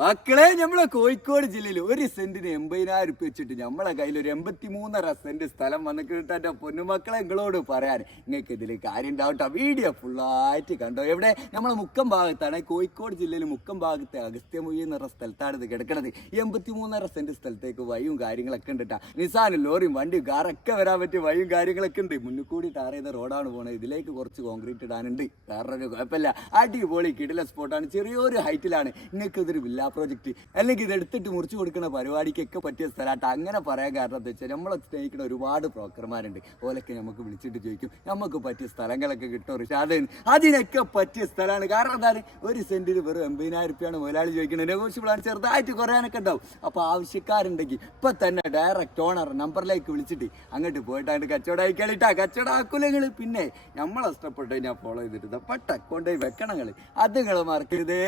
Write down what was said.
മക്കളെ നമ്മളെ കോഴിക്കോട് ജില്ലയിൽ ഒരു സെന്റിന് എൺപതിനായിരം രൂപ വെച്ചിട്ട് നമ്മളെ കയ്യിൽ ഒരു എൺപത്തി മൂന്നര സെന്റ് സ്ഥലം വന്ന് കിട്ടാന്റെ പൊന്നുമക്കളെ നിങ്ങളോട് പറയാൻ. നിങ്ങൾക്ക് ഇതിൽ കാര്യം ഉണ്ടാവട്ടോ വീഡിയോ ഫുള്ളായിട്ട് കണ്ടോ? എവിടെ? നമ്മളെ മുക്കം ഭാഗത്താണ്. കോഴിക്കോട് ജില്ലയിൽ മുക്കം ഭാഗത്തെ അഗസ്ത്യമുയി എന്ന സ്ഥലത്താണ് ഇത് കിടക്കുന്നത് എൺപത്തി മൂന്നര സെന്റ് സ്ഥലത്തേക്ക് വഴിയും കാര്യങ്ങളൊക്കെ ഉണ്ട് നിസാനും ലോറിയും വണ്ടിയും കാറൊക്കെ വരാൻ പറ്റിയ വഴിയും കാര്യങ്ങളൊക്കെ ഉണ്ട്. മുന്നിൽ കൂടി ടാർ ചെയ്ത റോഡാണ് പോകുന്നത് ഇതിലേക്ക് കുറച്ച് കോൺക്രീറ്റ് ഇടാനുണ്ട്. വേറൊരു കുഴപ്പമില്ല. അടിപൊളി കിടില സ്പോട്ടാണ്. ചെറിയൊരു ഹൈറ്റിലാണ്. നിങ്ങൾക്ക് ഇതൊരു വില്ല പ്രോജക്റ്റ് അല്ലെങ്കിൽ ഇത് എടുത്തിട്ട് മുറിച്ചു കൊടുക്കുന്ന പരിപാടിക്കൊക്കെ പറ്റിയ സ്ഥലമായിട്ട് അങ്ങനെ പറയാൻ കാരണം എന്താ വെച്ചാൽ നമ്മളെ സ്നേഹിക്കുന്ന ഒരുപാട് ബ്രോക്കർമാരുണ്ട് ഓലൊക്കെ നമുക്ക് വിളിച്ചിട്ട് ചോദിക്കും നമുക്ക് പറ്റിയ സ്ഥലങ്ങളൊക്കെ കിട്ടും റിഷാദ് അതിനൊക്കെ പറ്റിയ സ്ഥലമാണ്. കാരണം എന്താണ്? ഒരു സെന്റിന് വെറും എൺപതിനായിരം റുപ്യാണ് മുതലാളി ചോദിക്കുന്നത്. നെഗോഷ്യബിൾ ആണ് ചെറുതായിട്ട് കുറയാനൊക്കെ ഉണ്ടാവും. അപ്പോൾ ആവശ്യക്കാരുണ്ടെങ്കിൽ ഇപ്പം തന്നെ ഡയറക്റ്റ് ഓണർ നമ്പറിലേക്ക് വിളിച്ചിട്ട് അങ്ങോട്ട് പോയിട്ട് അങ്ങോട്ട് കച്ചവടം ആയിക്കളിട്ടാ. കച്ചവടം ആക്കുലങ്ങൾ പിന്നെ നമ്മളെ ഇഷ്ടപ്പെട്ട് ഞാൻ ഫോളോ ചെയ്തിട്ട് പട്ട കൊണ്ടുപോയി വെക്കണങ്ങൾ അത് നിങ്ങൾ മറക്കരുതേ.